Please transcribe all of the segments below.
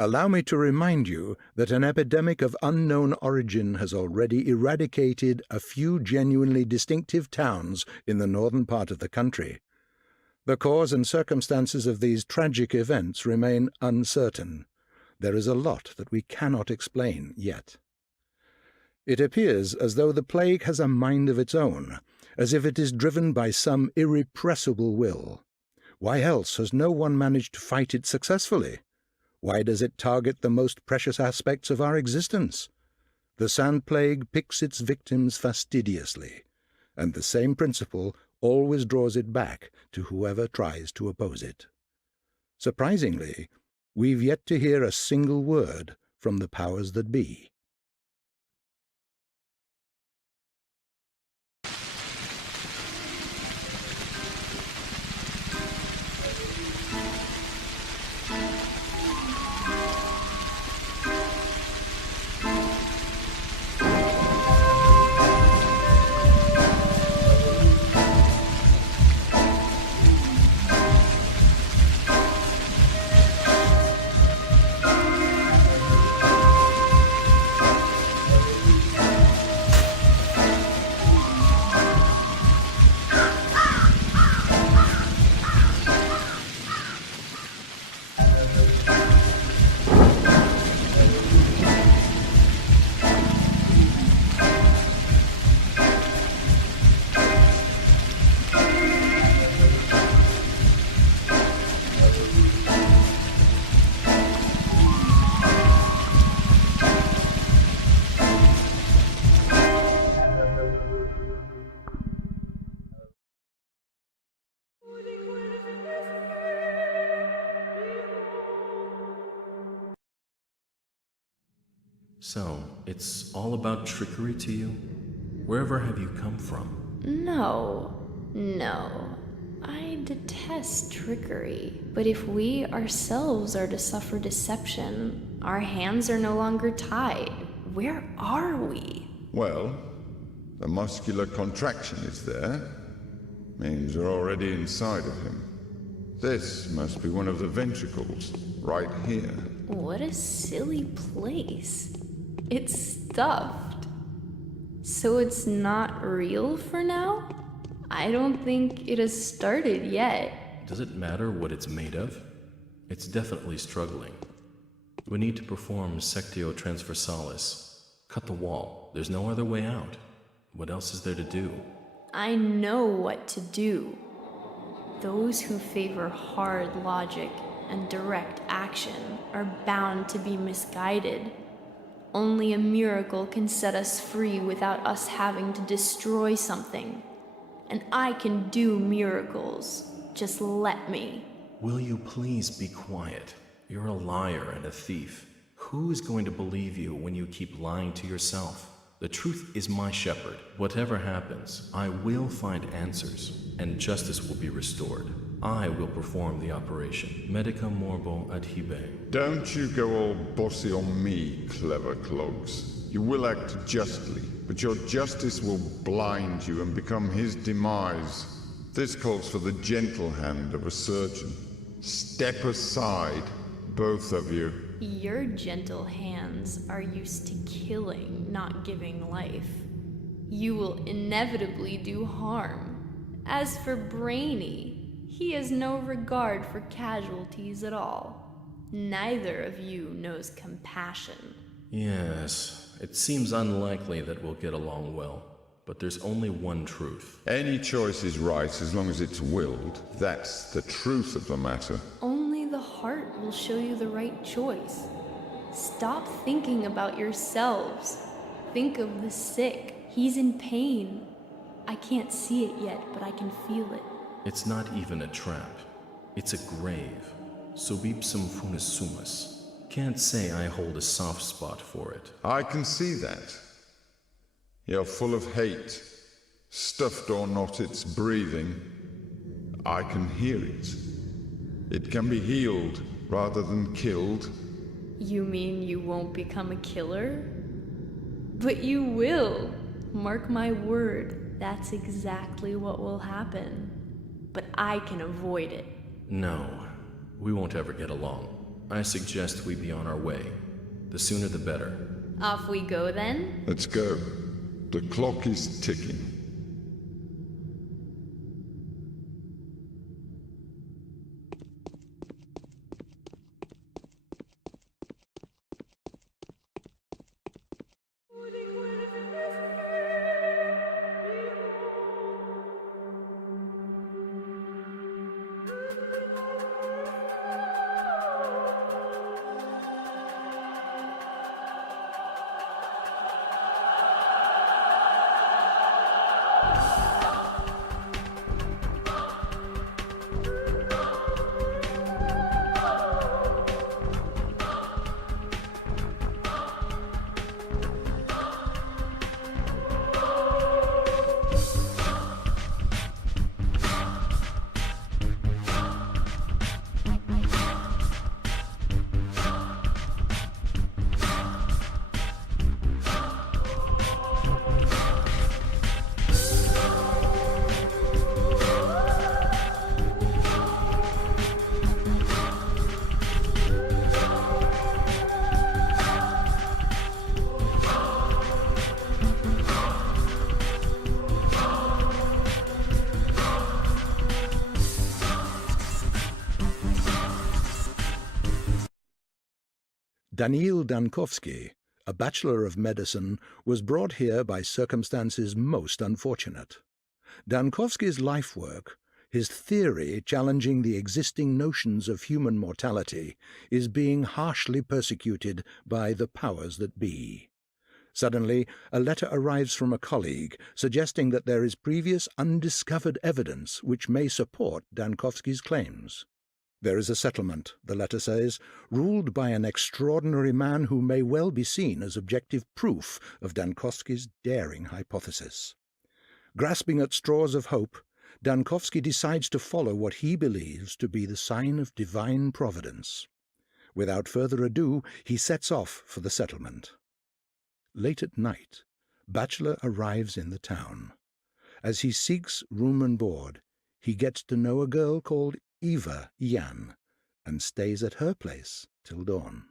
Allow me to remind you that an epidemic of unknown origin has already eradicated a few genuinely distinctive towns in the northern part of the country. The cause and circumstances of these tragic events remain uncertain. There is a lot that we cannot explain yet. It appears as though the plague has a mind of its own, as if it is driven by some irrepressible will. Why else has no one managed to fight it successfully? Why does it target the most precious aspects of our existence? The sand plague picks its victims fastidiously, and the same principle always draws it back to whoever tries to oppose it. Surprisingly, we've yet to hear a single word from the powers that be. So, it's all about trickery to you? Wherever have you come from? No. I detest trickery. But if we ourselves are to suffer deception, our hands are no longer tied. Where are we? Well, the muscular contraction is there. Means we're already inside of him. This must be one of the ventricles, right here. What a silly place. It's stuffed. So it's not real for now? I don't think it has started yet. Does it matter what it's made of? It's definitely struggling. We need to perform sectio transversalis. Cut the wall. There's no other way out. What else is there to do? I know what to do. Those who favor hard logic and direct action are bound to be misguided. Only a miracle can set us free without us having to destroy something. And I can do miracles. Just let me. Will you please be quiet? You're a liar and a thief. Who is going to believe you when you keep lying to yourself? The truth is my shepherd. Whatever happens, I will find answers, and justice will be restored. I will perform the operation. Medica morbo adhibe. Don't you go all bossy on me, clever clogs. You will act justly, but your justice will blind you and become his demise. This calls for the gentle hand of a surgeon. Step aside, both of you. Your gentle hands are used to killing, not giving life. You will inevitably do harm. As for Brainy, he has no regard for casualties at all. Neither of you knows compassion. Yes, it seems unlikely that we'll get along well, but there's only one truth. Any choice is right as long as it's willed. That's the truth of the matter. Only the heart will show you the right choice. Stop thinking about yourselves. Think of the sick. He's in pain. I can't see it yet, but I can feel it. It's not even a trap. It's a grave. Subipsum funis sumus. Can't say I hold a soft spot for it. I can see that. You're full of hate. Stuffed or not, it's breathing. I can hear it. It can be healed rather than killed. You mean you won't become a killer? But you will. Mark my word, that's exactly what will happen. But I can avoid it. No, we won't ever get along. I suggest we be on our way. The sooner the better. Off we go then? Let's go. The clock is ticking. Daniil Dankovsky, a Bachelor of Medicine, was brought here by circumstances most unfortunate. Dankovsky's life work, his theory challenging the existing notions of human mortality, is being harshly persecuted by the powers that be. Suddenly, a letter arrives from a colleague suggesting that there is previous undiscovered evidence which may support Dankovsky's claims. There is a settlement, the letter says, ruled by an extraordinary man who may well be seen as objective proof of Dankovsky's daring hypothesis. Grasping at straws of hope, Dankovsky decides to follow what he believes to be the sign of divine providence. Without further ado, he sets off for the settlement. Late at night, Bachelor arrives in the town. As he seeks room and board, he gets to know a girl called Eva Yan, and stays at her place till dawn.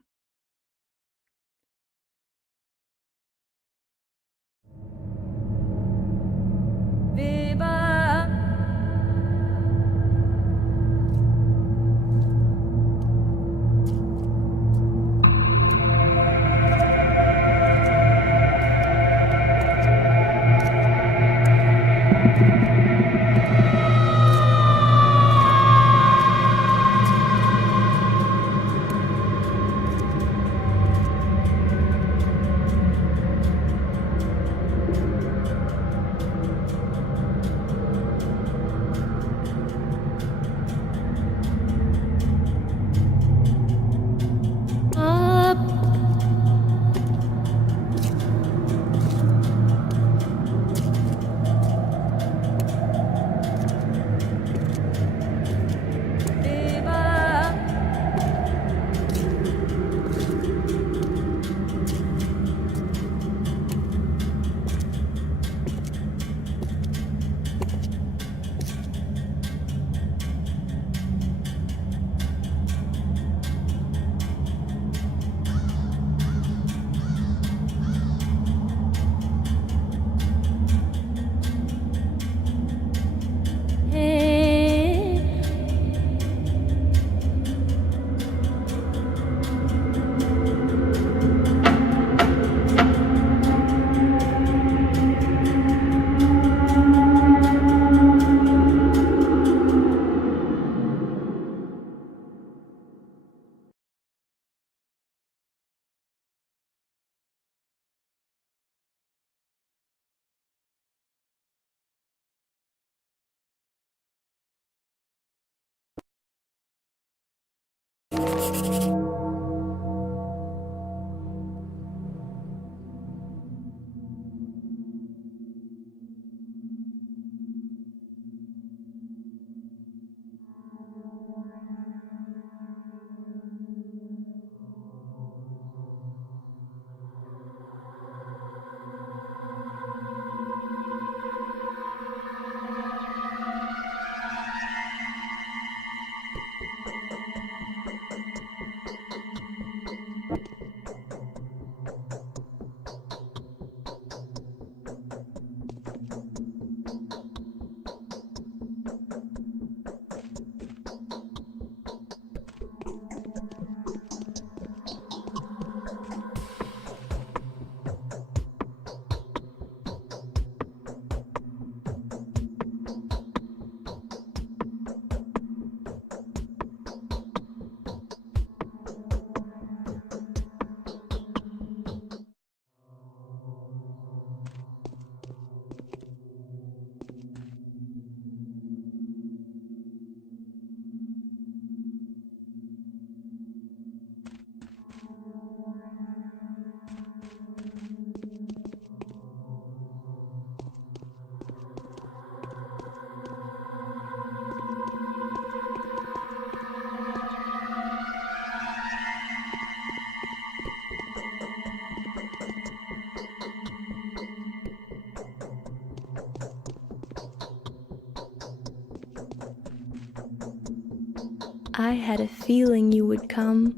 I had a feeling you would come.